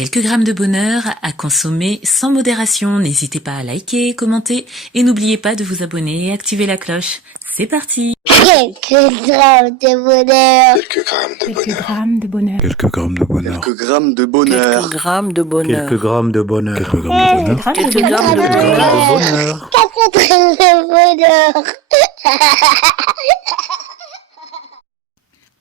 Quelques grammes de bonheur à consommer sans modération. N'hésitez pas à liker, commenter et n'oubliez pas de vous abonner et activer la cloche. C'est parti. Quelques grammes de bonheur. Quelques grammes de bonheur. Quelques grammes de bonheur. Quelques grammes de bonheur. Quelques grammes de bonheur. Quelques grammes de bonheur. Quelques grammes de bonheur. Quelques grammes de bonheur. Quelques grammes de bonheur.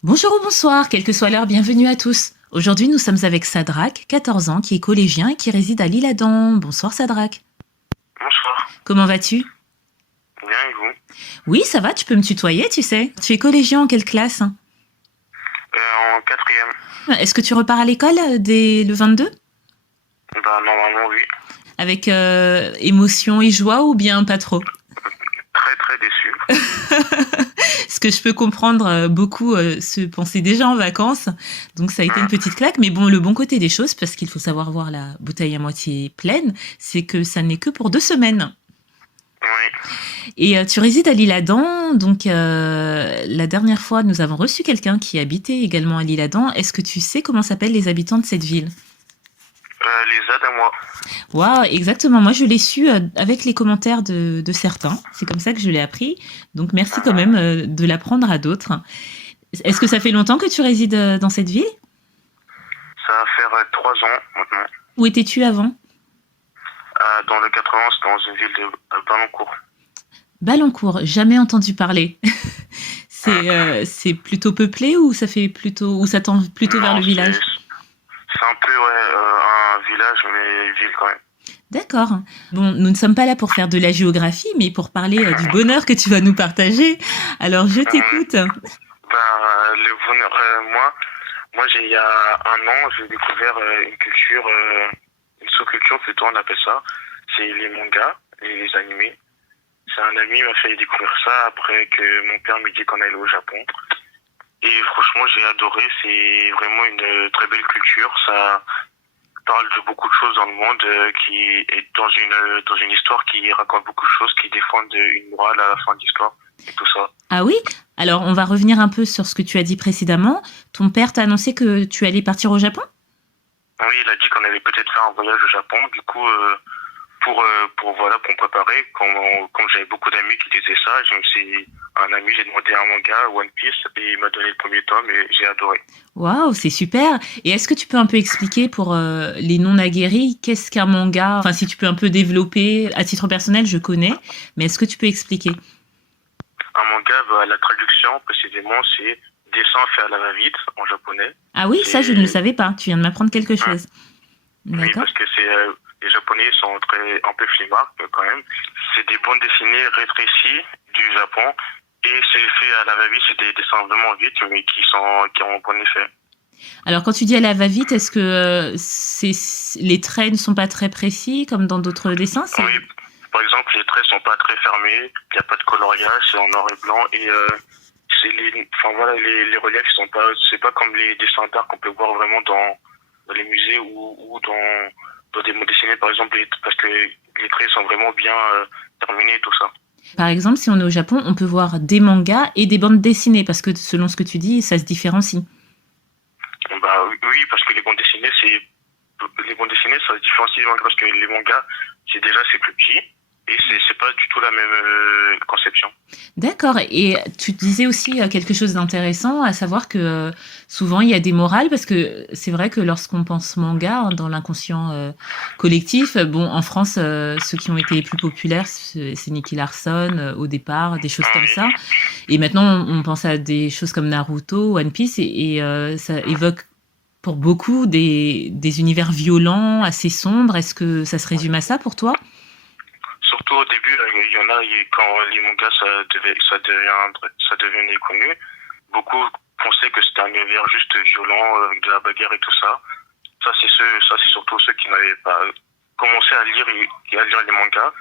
Bonjour ou bonsoir, quelle que soit l'heure, bienvenue à tous. Aujourd'hui, nous sommes avec Sadrak, 14 ans, qui est collégien et qui réside à l'Isle-Adam. Bonsoir Sadrak. Bonsoir. Comment vas-tu ? Bien, et vous? Oui, ça va, tu peux me tutoyer, tu sais. Tu es collégien en quelle classe ? En 4e. Est-ce que tu repars à l'école dès le 22 ? Normalement, oui. Avec émotion et joie ou bien pas trop ? Très, très déçu. Ce que je peux comprendre, beaucoup se pensaient déjà en vacances, donc ça a été une petite claque. Mais bon, le bon côté des choses, parce qu'il faut savoir voir la bouteille à moitié pleine, c'est que ça n'est que pour 2 semaines. Oui. Et tu résides à l'Isle-Adam, donc la dernière fois, nous avons reçu quelqu'un qui habitait également à l'Isle-Adam. Est-ce que tu sais comment s'appellent les habitants de cette ville ? Les Adamois. Waouh, exactement. Moi, je l'ai su avec les commentaires de certains. C'est comme ça que je l'ai appris. Donc, merci quand même de l'apprendre à d'autres. Est-ce que ça fait longtemps que tu résides dans cette ville ? Ça va faire 3 ans maintenant. Où étais-tu avant ? Dans le 91, dans une ville de Ballancourt. Ballancourt, jamais entendu parler. C'est plutôt peuplé ou ça tend plutôt vers le village ? C'est un peu un village, mais une ville quand même. D'accord. Bon, nous ne sommes pas là pour faire de la géographie, mais pour parler du bonheur que tu vas nous partager. Alors, je t'écoute. Le bonheur, moi il y a 1 an, j'ai découvert une culture, une sous-culture plutôt, on appelle ça. C'est les mangas, les animés. C'est un ami qui m'a fait découvrir ça après que mon père me dit qu'on allait au Japon. Et franchement, j'ai adoré. C'est vraiment une très belle culture. Ça parle de beaucoup de choses dans le monde, qui est dans une histoire qui raconte beaucoup de choses, qui défendent une morale à la fin de l'histoire et tout ça. Ah oui ? Alors, on va revenir un peu sur ce que tu as dit précédemment. Ton père t'a annoncé que tu allais partir au Japon ? Oui, il a dit qu'on allait peut-être faire un voyage au Japon. Du coup, pour me préparer, comme j'avais beaucoup d'amis qui disaient ça, j'ai demandé un manga, One Piece, et il m'a donné le premier tome et j'ai adoré. Waouh, c'est super. Et est-ce que tu peux un peu expliquer pour les non-aguerris, qu'est-ce qu'un manga ? Enfin, si tu peux un peu développer, à titre personnel, je connais, mais est-ce que tu peux expliquer ? Un manga, la traduction précisément, c'est dessin fait à la va-vite en japonais. Ah oui, ça je ne le savais pas. Tu viens de m'apprendre quelque chose. Oui, D'accord. parce que les Japonais sont un peu flemmards quand même. C'est des bandes dessinées rétrécies du Japon et c'est fait à la va-vite, c'est des dessins vraiment vite mais qui ont un bon effet. Alors quand tu dis à la va-vite, est-ce que les traits ne sont pas très précis comme dans d'autres dessins ? Oui, par exemple les traits sont pas très fermés, il n'y a pas de coloriage, c'est en noir et blanc et les reliefs sont pas, c'est pas comme les dessins d'art qu'on peut voir vraiment dans les musées ou dans des bandes dessinées par exemple, parce que les traits sont vraiment bien terminés et tout ça. Par exemple, si on est au Japon, on peut voir des mangas et des bandes dessinées, parce que selon ce que tu dis, ça se différencie. Oui, parce que les bandes dessinées, ça se différencie des mangas, parce que les mangas, c'est plus petit, et c'est pas du tout la même conception. D'accord, et tu disais aussi quelque chose d'intéressant, à savoir que souvent il y a des morales, parce que c'est vrai que lorsqu'on pense manga, dans l'inconscient collectif, en France, ceux qui ont été les plus populaires, c'est Nicky Larson au départ, des choses comme ça. Et maintenant, on pense à des choses comme Naruto, One Piece, et ça évoque pour beaucoup des univers violents, assez sombres. Est-ce que ça se résume à ça pour toi ? Surtout au début, il y en a, quand les mangas ça devenait connu, beaucoup pensaient que c'était un univers juste violent, avec de la bagarre et tout ça. Ça c'est surtout ceux qui n'avaient pas commencé à lire les mangas.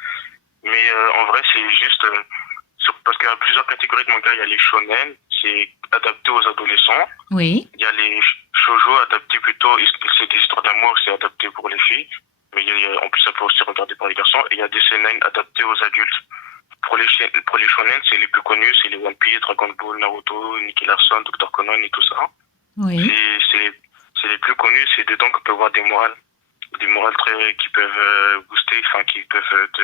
Mais en vrai, c'est juste parce qu'il y a plusieurs catégories de mangas. Il y a les shonen, c'est adapté aux adolescents. Oui. Il y a les shoujo adaptés plutôt, c'est des histoires d'amour, c'est adapté pour les filles. Mais en plus, ça peut aussi regarder par les garçons. Et il y a des seinen adaptés aux adultes. Pour les shonen, c'est les plus connus, c'est les One Piece, Dragon Ball, Naruto, Nicky Larson, Dr. Conan et tout ça. Oui. C'est les plus connus, c'est dedans qu'on peut voir des morales. des morales qui peuvent booster, enfin qui peuvent te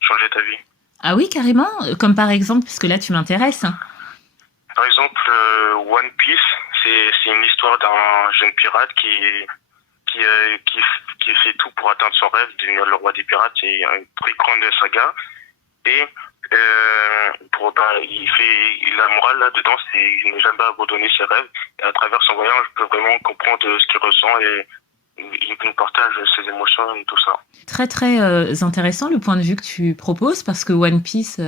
changer ta vie. Ah oui, carrément. Comme par exemple, parce que là, tu m'intéresses. Par exemple, One Piece, c'est une histoire d'un jeune pirate qui fait tout pour atteindre son rêve, devenir le roi des pirates. C'est une très grande saga. Et la morale là-dedans, c'est qu'il ne jamais abandonner ses rêves. Et à travers son voyage, je peux vraiment comprendre ce qu'il ressent et il nous partage ses émotions et tout ça. Très très intéressant le point de vue que tu proposes, parce que One Piece,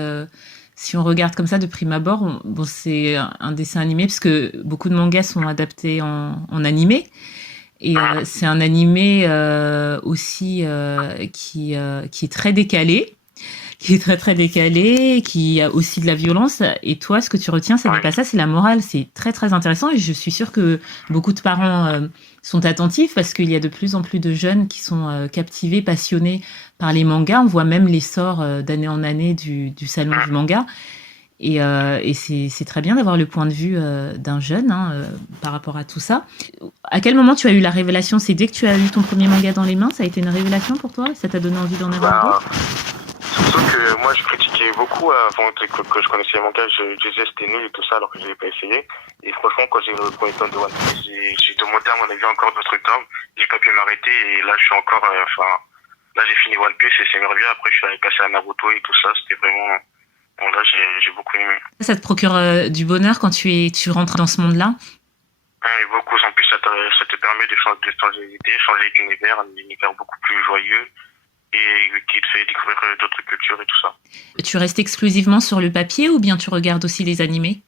si on regarde comme ça de prime abord, bon, c'est un dessin animé, parce que beaucoup de mangas sont adaptés en animé. Et c'est un animé aussi qui est très décalé, qui est très très décalé, qui a aussi de la violence. Et toi, ce que tu retiens, ça n'est pas ça, c'est la morale. C'est très très intéressant, et je suis sûre que beaucoup de parents sont attentifs, parce qu'il y a de plus en plus de jeunes qui sont captivés, passionnés par les mangas. On voit même l'essor d'année en année du salon du manga. Et c'est très bien d'avoir le point de vue d'un jeune par rapport à tout ça. À quel moment tu as eu la révélation? C'est dès que tu as eu ton premier manga dans les mains? Ça a été une révélation pour toi? Ça t'a donné envie d'en avoir d'autres? Surtout que moi je critiquais beaucoup avant que je connaissais les mangas, je disais c'était nul et tout ça alors que je n'avais pas essayé. Et franchement, quand j'ai eu le premier tome de One Piece, j'ai demandé à mon avis encore d'autres tomes, j'ai pas pu m'arrêter, et là je suis encore, là j'ai fini One Piece et c'est merveilleux. Après je suis allé passer à Naruto et tout ça, c'était vraiment, bon là j'ai beaucoup aimé. Ça te procure du bonheur quand tu rentres dans ce monde-là? Et beaucoup, en plus ça te permet de changer d'idée, changer d'univers, un univers beaucoup plus joyeux, et qui te fait découvrir d'autres cultures et tout ça. Tu restes exclusivement sur le papier, ou bien tu regardes aussi les animés?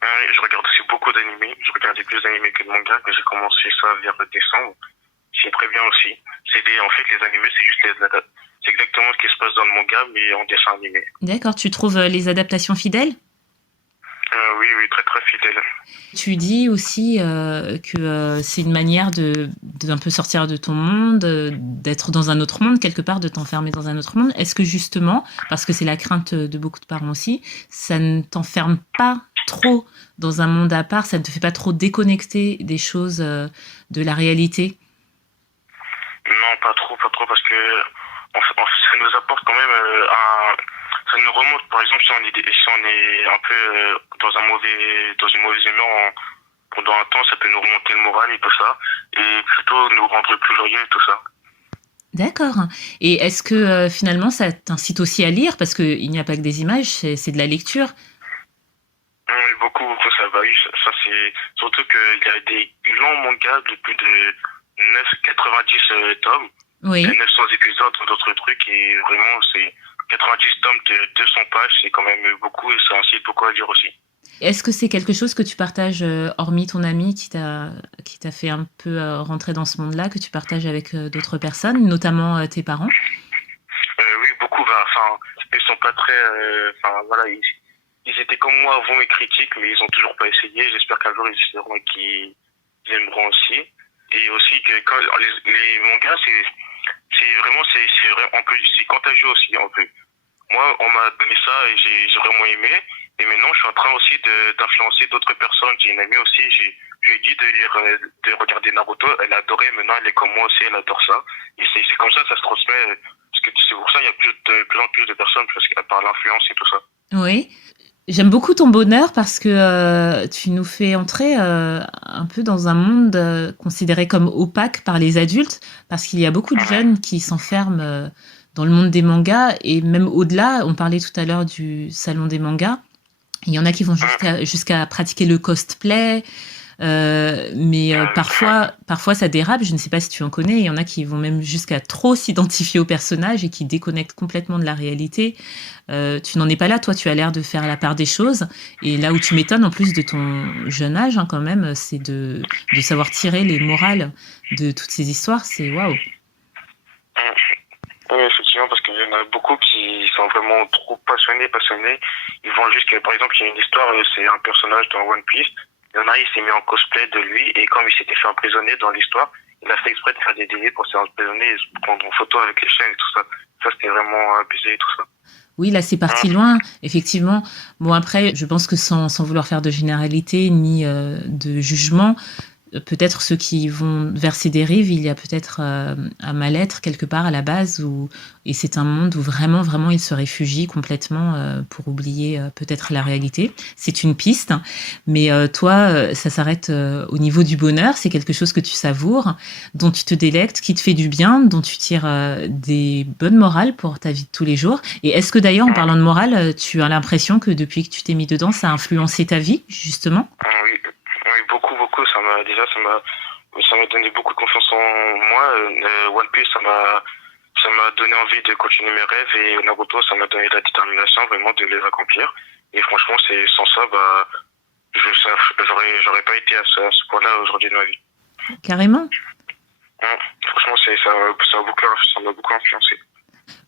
Je regarde aussi beaucoup d'animés. Je regardais plus d'animés que de mangas, que j'ai commencé ça vers décembre. C'est très bien aussi. En fait, les animés, c'est exactement ce qui se passe dans le manga, mais en dessin animé. D'accord. Tu trouves les adaptations fidèles? Oui, très très fidèles. Tu dis aussi que c'est une manière de un peu sortir de ton monde, d'être dans un autre monde, quelque part, de t'enfermer dans un autre monde. Est-ce que justement, parce que c'est la crainte de beaucoup de parents aussi, ça ne t'enferme pas trop dans un monde à part, ça ne te fait pas trop déconnecter des choses de la réalité? Non, pas trop, parce que ça nous apporte quand même ça nous remonte. Par exemple, si on est un peu dans une mauvaise humeur pendant un temps, ça peut nous remonter le moral et tout ça, et plutôt nous rendre plus joyeux et tout ça. D'accord. Et est-ce que finalement ça t'incite aussi à lire, parce qu'il n'y a pas que des images, c'est de la lecture? Oui, beaucoup, ça va. Ça c'est surtout qu'il y a des longs mangas de plus de 90 tomes, oui. 900 épisodes, d'autres trucs, et vraiment c'est 90 tomes de 200 pages, c'est quand même beaucoup, et ça incite beaucoup à lire aussi. Est-ce que c'est quelque chose que tu partages, hormis ton ami qui t'a fait un peu rentrer dans ce monde-là, que tu partages avec d'autres personnes, notamment tes parents? Oui, beaucoup. Ils sont pas très... voilà, ils étaient comme moi avant mes critiques, mais ils ont toujours pas essayé. J'espère qu'un jour ils essaieront et qu'ils aimeront aussi. Et aussi que quand les mangas, c'est contagieux aussi un peu. Moi, on m'a donné ça et j'ai vraiment aimé. Et maintenant, je suis en train aussi d'influencer d'autres personnes. J'ai une amie aussi, je lui ai dit de regarder Naruto. Elle a adoré, maintenant elle est comme moi aussi, elle adore ça. Et c'est comme ça se transmet. Parce que c'est pour ça qu'il y a plus en plus de personnes, parce que par l'influence et tout ça. Oui. J'aime beaucoup ton bonheur, parce que tu nous fais entrer un peu dans un monde considéré comme opaque par les adultes, parce qu'il y a beaucoup de jeunes qui s'enferment dans le monde des mangas, et même au-delà. On parlait tout à l'heure du salon des mangas. Il y en a qui vont jusqu'à pratiquer le cosplay, mais parfois ça dérape. Je ne sais pas si tu en connais. Il y en a qui vont même jusqu'à trop s'identifier au personnage et qui déconnectent complètement de la réalité. Tu n'en es pas là, toi. Tu as l'air de faire la part des choses. Et là où tu m'étonnes, en plus de ton jeune âge, quand même, c'est de savoir tirer les morales de toutes ces histoires. C'est waouh. Oui, effectivement, parce qu'il y en a beaucoup qui sont vraiment trop passionnés. Ils vont jusqu'à, par exemple, il y a une histoire, c'est un personnage dans One Piece. Il y en a, il s'est mis en cosplay de lui, et comme il s'était fait emprisonner dans l'histoire, il a fait exprès de faire des délits pour se faire emprisonner et se prendre en photo avec les chaînes et tout ça. Ça, c'était vraiment abusé et tout ça. Oui, là, c'est parti loin, effectivement. Bon, après, je pense que sans vouloir faire de généralité ni de jugement, peut-être ceux qui vont vers ces dérives, il y a peut-être un mal-être quelque part à la base, et c'est un monde où vraiment, vraiment, ils se réfugient complètement pour oublier peut-être la réalité. C'est une piste, mais toi, ça s'arrête au niveau du bonheur. C'est quelque chose que tu savoures, dont tu te délectes, qui te fait du bien, dont tu tires des bonnes morales pour ta vie de tous les jours. Et est-ce que d'ailleurs, en parlant de morale, tu as l'impression que depuis que tu t'es mis dedans, ça a influencé ta vie, justement? Oui, oui, beaucoup, beaucoup. Ça m'a donné beaucoup de confiance en moi. One Piece, ça m'a donné envie de continuer mes rêves, et Naruto, ça m'a donné la détermination vraiment de les accomplir. Et franchement, sans ça, j'aurais pas été à ce point-là aujourd'hui de ma vie. Carrément. Franchement, ça m'a beaucoup influencé.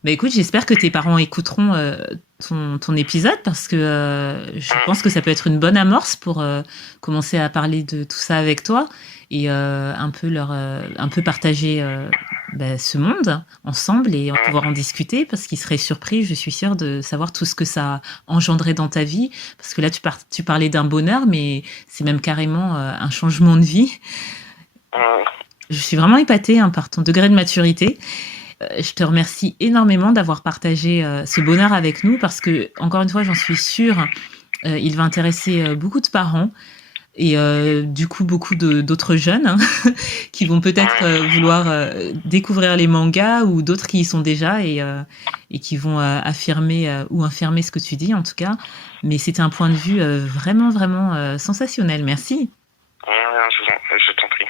Bah écoute, j'espère que tes parents écouteront ton épisode, parce que je pense que ça peut être une bonne amorce pour commencer à parler de tout ça avec toi, et un peu partager ce monde ensemble, et pouvoir en discuter, parce qu'ils seraient surpris, je suis sûre, de savoir tout ce que ça a engendré dans ta vie, parce que là tu parlais d'un bonheur, mais c'est même carrément un changement de vie. Je suis vraiment épatée par ton degré de maturité. Je te remercie énormément d'avoir partagé ce bonheur avec nous, parce que, encore une fois, j'en suis sûre, il va intéresser beaucoup de parents, et du coup beaucoup d'autres jeunes qui vont peut-être vouloir découvrir les mangas, ou d'autres qui y sont déjà, et qui vont affirmer ou infirmer ce que tu dis, en tout cas. Mais c'était un point de vue vraiment, vraiment sensationnel. Merci. Je t'en prie.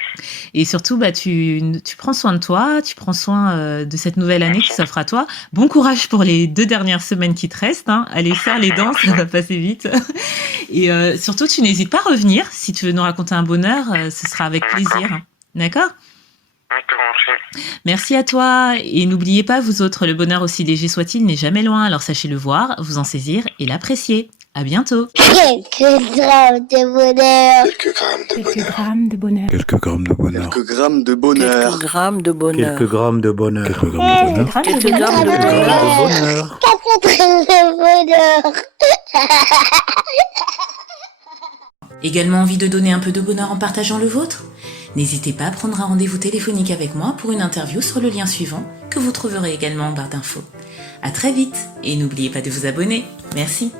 Et surtout, tu prends soin de toi, tu prends soin de cette nouvelle année qui s'offre à toi. Bon courage pour les 2 dernières semaines qui te restent. Allez, serre les dents, ça va passer vite. Et surtout, tu n'hésites pas à revenir. Si tu veux nous raconter un bonheur, ce sera avec plaisir. D'accord ? D'accord, merci. Merci à toi. Et n'oubliez pas, vous autres, le bonheur, aussi léger soit-il, n'est jamais loin. Alors sachez le voir, vous en saisir et l'apprécier. À bientôt. Quelques grammes de bonheur. Quelques grammes de bonheur. Quelques grammes de bonheur. Quelques grammes de bonheur. Quelques grammes de bonheur. Quelques grammes de bonheur. Quelques grammes de bonheur. Quelques Quelques grammes de bonheur. 4 grammes de bonheur. Également envie de donner un peu de bonheur en partageant le vôtre ? N'hésitez pas à prendre un rendez-vous téléphonique avec moi pour une interview sur le lien suivant, que vous trouverez également en barre d'infos. À très vite, et n'oubliez pas de vous abonner. Merci.